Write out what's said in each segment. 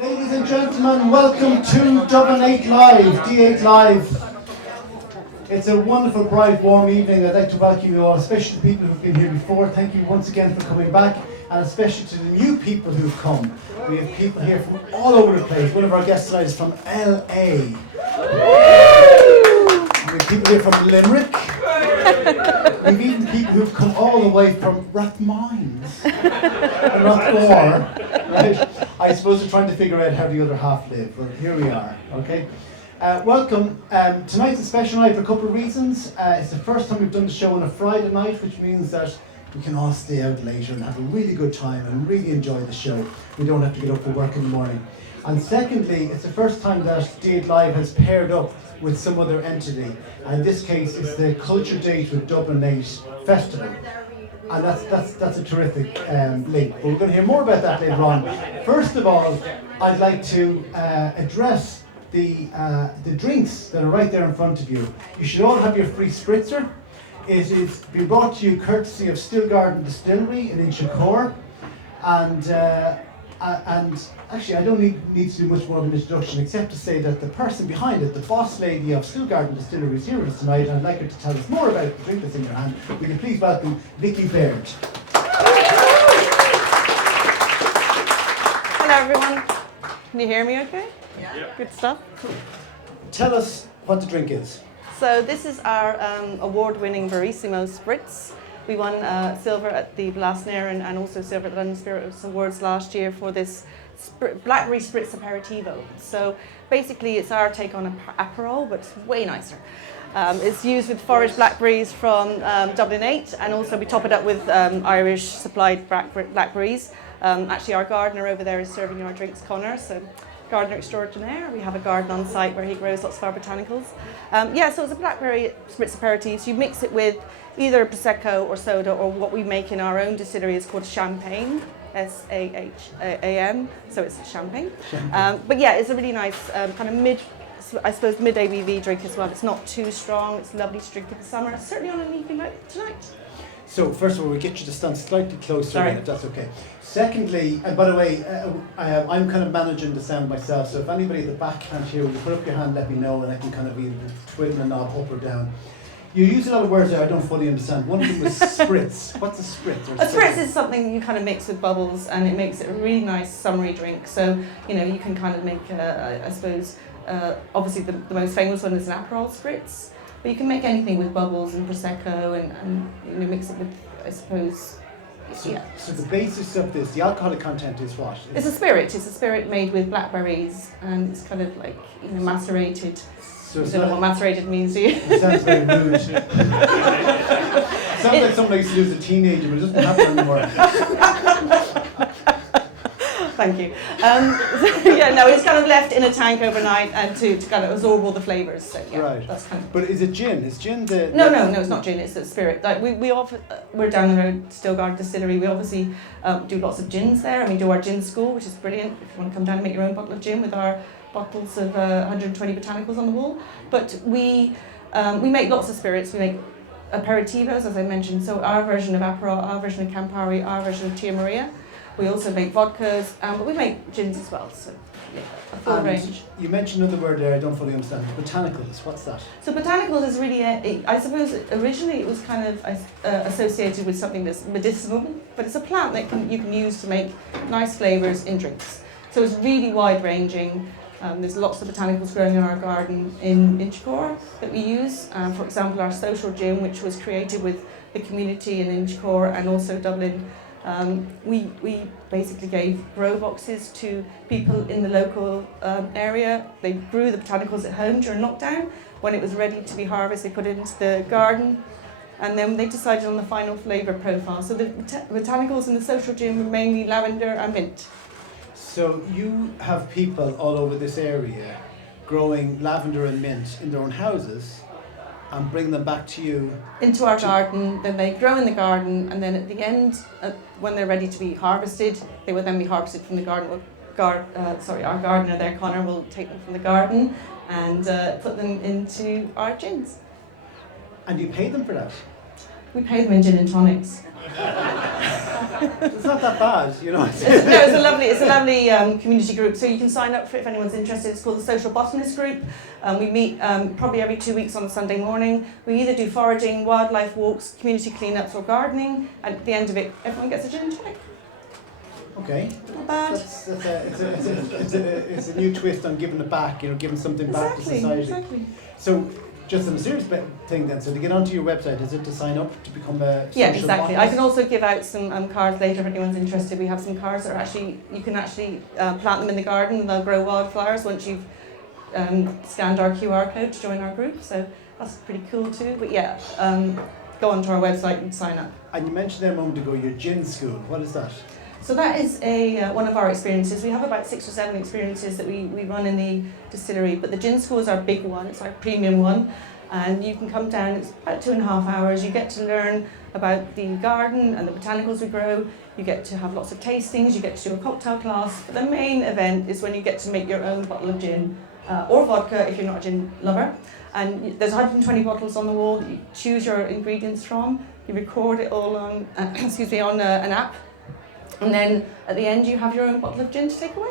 Ladies and gentlemen, welcome to Dublin 8 Live, D8 Live. It's a wonderful, bright, warm evening. I'd like to welcome you all, especially the people who've been here before. Thank you once again for coming back, and especially to the new people who've come. We have people here from all over the place. One of our guests tonight is from LA. We have people here from Limerick. We've even people who've come all the way from Rathmines and Rathmore. Right? I suppose we're trying to figure out how the other half live. Well, here we are. Okay. Welcome. Tonight's a special night for a couple of reasons. It's the first time we've done the show on a Friday night, which means that we can all stay out later and have a really good time and really enjoy the show. We don't have to get up for work in the morning. And secondly, it's the first time that D8 Live has paired up with some other entity. And in this case, it's the Culture Date With Dublin 8 Festival. And that's a terrific link. But we're going to hear more about that later on. First of all, I'd like to address the drinks that are right there in front of you. You should all have your free spritzer. It is being brought to you courtesy of Stillgarden Distillery in Inchicore. And actually, I don't need to do much more of an introduction except to say that the person behind it, the boss lady of Stillgarden Distillery, is here with us tonight, and I'd like her to tell us more about the drink that's in your hand. Will you please welcome Viki Baird. Hello everyone. Can you hear me okay? Yeah. Good stuff. Tell us what the drink is. So this is our award-winning Verissimo Spritz. We won silver at the Blasner and also silver at the London Spirits Awards last year for this blackberry spritz aperitivo. So basically it's our take on Aperol, but it's way nicer. It's used with foraged blackberries from Dublin 8, and also we top it up with Irish supplied blackberries. Actually our gardener over there is serving our drinks, Connor, so gardener extraordinaire. We have a garden on site where he grows lots of our botanicals. So it's a blackberry spritz aperitif. So you mix it with either Prosecco or soda, or what we make in our own distillery is called champagne, S-A-H-A-M, so it's champagne. But yeah, it's a really nice kind of mid ABV drink as well. It's not too strong, it's lovely to drink in the summer, certainly on an evening like tonight. So first of all, we'll get you to stand slightly closer, if that's okay. Secondly, and by the way, I'm kind of managing the sound myself, so if anybody at the back can't hear, will you put up your hand, let me know, and I can kind of either twiddle a knob up or down. You use a lot of words there I don't fully understand. One of them was spritz. What's a spritz? A spritz is something you kind of mix with bubbles, and it makes it a really nice summery drink. So, you know, you can kind of make, I suppose, obviously the most famous one is an Aperol spritz, but you can make anything with bubbles and Prosecco and you know, mix it with, I suppose, yeah. So the basis of this, the alcoholic content is what? It's a spirit. It's a spirit made with blackberries, and it's kind of like, you know, macerated. So I don't know what macerated means to you. It sounds very rude. It sounds like somebody used to lose a teenager, but it doesn't happen anymore. Thank you. It's kind of left in a tank overnight and to kind of absorb all the flavours. So yeah, right. That's kind of. But is it gin? Is gin the? No, it's not gin. It's the spirit. Like we're down the road, Stillgarden Distillery. We obviously do lots of gins there, and we do our gin school, which is brilliant. If you want to come down and make your own bottle of gin with our bottles of 120 botanicals on the wall. But we make lots of spirits. We make aperitivos, as I mentioned. So our version of Aperol, our version of Campari, our version of Tia Maria. We also make vodkas, but we make gins as well. So yeah, a full range. You mentioned another word there I don't fully understand. Botanicals. What's that? So botanicals is really, I suppose originally it was kind of associated with something that's medicinal, but it's a plant that you can use to make nice flavours in drinks. So it's really wide ranging. There's lots of botanicals growing in our garden in Inchicore that we use. For example, our social gym, which was created with the community in Inchicore and also Dublin. We basically gave grow boxes to people in the local area. They grew the botanicals at home during lockdown. When it was ready to be harvested, they put it into the garden, and then they decided on the final flavour profile. So the botanicals in the social gym were mainly lavender and mint. So you have people all over this area growing lavender and mint in their own houses and bring them back to you? Into our garden, then they grow in the garden, and then at the end, when they're ready to be harvested, they will then be harvested from the garden. Our gardener there, Connor, will take them from the garden and put them into our gins. And you pay them for that? We pay them in gin and tonics. It's not that bad, you know. It's a lovely community group. So you can sign up for it if anyone's interested. It's called the Social Botanist Group. We meet probably every 2 weeks on a Sunday morning. We either do foraging, wildlife walks, community cleanups, or gardening. And at the end of it, everyone gets a gin and tonic. Okay. Not bad. It's a new twist on giving it back, you know, giving something back to society. Exactly. So, just on a serious thing then, so to get onto your website, is it to sign up to become a social exactly. botanist? I can also give out some cards later if anyone's interested. We have some cards that are actually, you can actually plant them in the garden and they'll grow wildflowers once you've scanned our QR code to join our group. So that's pretty cool too. But yeah, go onto our website and sign up. And you mentioned there a moment ago your gin school. What is that? So that is one of our experiences. We have about 6 or 7 experiences that we run in the distillery, but the gin school is our big one. It's our premium one, and you can come down. It's about 2.5 hours. You get to learn about the garden and the botanicals we grow. You get to have lots of tastings. You get to do a cocktail class. But the main event is when you get to make your own bottle of gin or vodka if you're not a gin lover. And there's 120 bottles on the wall that you choose your ingredients from. You record it all on on an app. And then at the end you have your own bottle of gin to take away.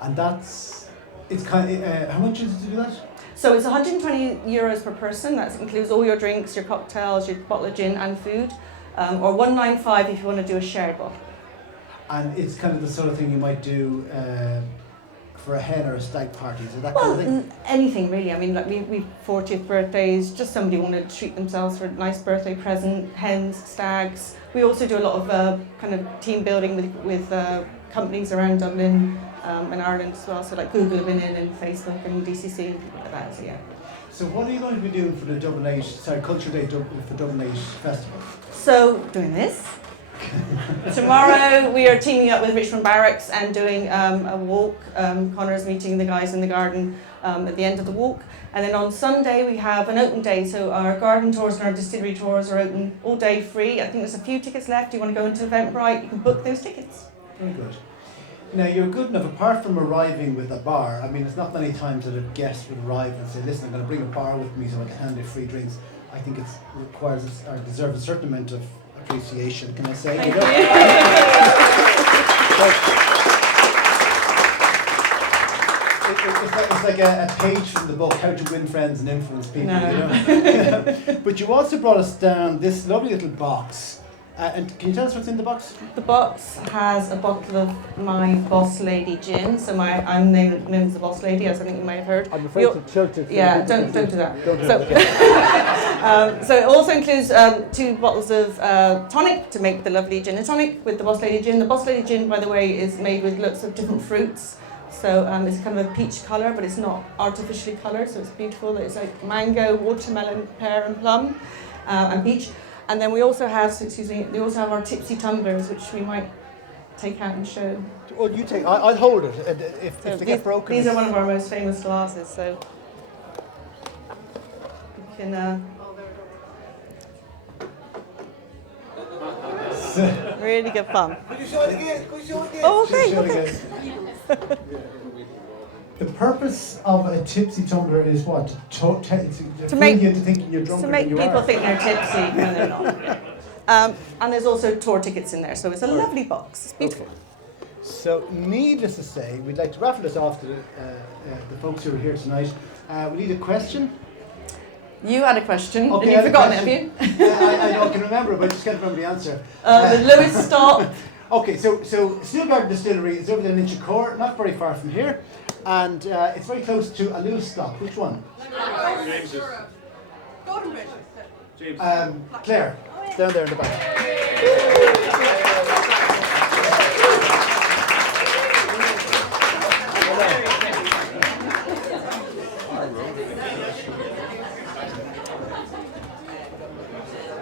And it's kind of, how much is it to do that? So it's €120 per person. That includes all your drinks, your cocktails, your bottle of gin and food. Or $195 if you want to do a shared bottle. And it's kind of the sort of thing you might do for a hen or a stag party, is it that kind of thing? Anything really. I mean, like we've 40th birthdays, just somebody wanted to treat themselves for a nice birthday present, hens, stags. We also do a lot of kind of team building with companies around Dublin and Ireland as well. So like Google have been in and Facebook and DCC and people like that, so yeah. So what are you going to be doing for the Culture Date for Dublin 8 Festival? So doing this. Tomorrow we are teaming up with Richmond Barracks and doing a walk. Connor's meeting the guys in the garden at the end of the walk. And then on Sunday we have an open day, so our garden tours and our distillery tours are open all day free. I think there's a few tickets left. You want to go into Eventbrite, you can book those tickets. Very good. Now you're good enough, apart from arriving with a bar, I mean it's not many times that a guest would arrive and say, listen, I'm going to bring a bar with me so I can hand out free drinks. I think it requires or deserves a certain amount of appreciation, can I say? Thank you. It's like a page from the book, How to Win Friends and Influence People. No. You know? But you also brought us down this lovely little box. And can you tell us what's in the box? The box has a bottle of my Boss Lady gin. So I'm known as the Boss Lady, as I think you may have heard. I'm afraid to tilt it. Yeah, don't do that. So it also includes 2 bottles of tonic to make the lovely gin and tonic with the Boss Lady gin. The Boss Lady gin, by the way, is made with lots of different fruits. So it's kind of a peach colour, but it's not artificially coloured, so it's beautiful. It's like mango, watermelon, pear and plum and peach. And then we also have, our tipsy tumblers, which we might take out and show. Oh, you take. I'll hold it. And if they get broken. These are one of our most famous glasses, so you can. Really good fun. Could you show it again? Could you show it again? Oh, okay. The purpose of a tipsy tumbler is what? To make you into thinking you're drunker To make than you people are. think they're tipsy when they're not. And there's also tour tickets in there, so it's a lovely box. It's beautiful. Okay. So, needless to say, we'd like to raffle this off to the folks who are here tonight. We need a question. You had a question. Okay, Have you forgotten it, have you? I know I can remember it, but I just can't remember the answer. Lewis, stop. Okay, so Stillgarden Distillery is over there in Inchicore, not very far from here, and it's very close to a Lewis stop. Which one? James. Golden Bridge. James. Claire, down there in the back.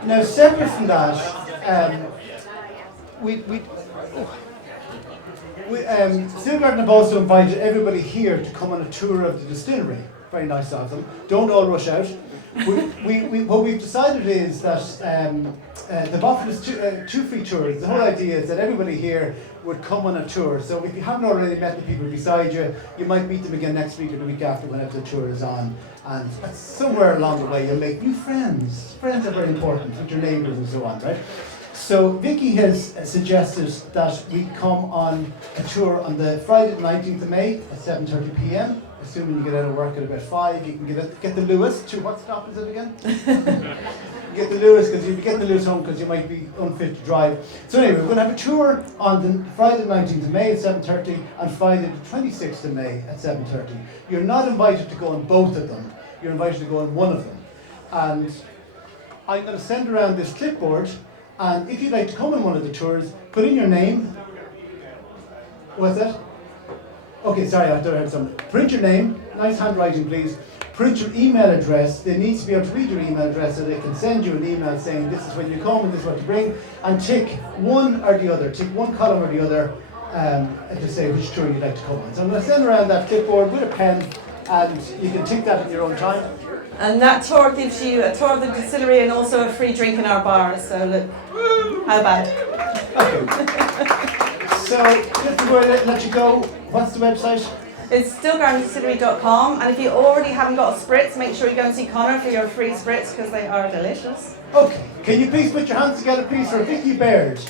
Now, separate from that, Stillgarden have also invited everybody here to come on a tour of the distillery. Very nice of them. Don't all rush out. What we've decided is that they've offered us 2 free tours. The whole idea is that everybody here would come on a tour. So if you haven't already met the people beside you, you might meet them again next week or the week after whenever the tour is on. And somewhere along the way you'll make new friends. Friends are very important with your neighbours and so on, right? So Viki has suggested that we come on a tour on the Friday the 19th of May at 7:30 p.m. Assuming you get out of work at about 5, you can get the Lewis to, what stop is it again? Get the Lewis, because you'll be getting the Lewis home because you might be unfit to drive. So anyway, we're going to have a tour on the Friday the 19th of May at 7:30 and Friday the 26th of May at 7:30. You're not invited to go on both of them. You're invited to go on one of them. And I'm going to send around this clipboard, and if you'd like to come on one of the tours, put in your name. What's that? Okay, sorry, I heard something. Print your name, nice handwriting please. Print your email address. They need to be able to read your email address so they can send you an email saying this is when you come and this is what to bring, and tick one or the other, tick one column or the other, to say which tour you'd like to come on. So I'm going to send around that clipboard with a pen, and you can tick that in your own time. And that tour gives you a tour of the distillery and also a free drink in our bar. So look, how bad? Okay. So just before I let you go, what's the website? It's stillgardendistillery.com, and if you already haven't got a spritz, make sure you go and see Connor for your free spritz because they are delicious. Okay. Can you please put your hands together, please, for Viki Baird?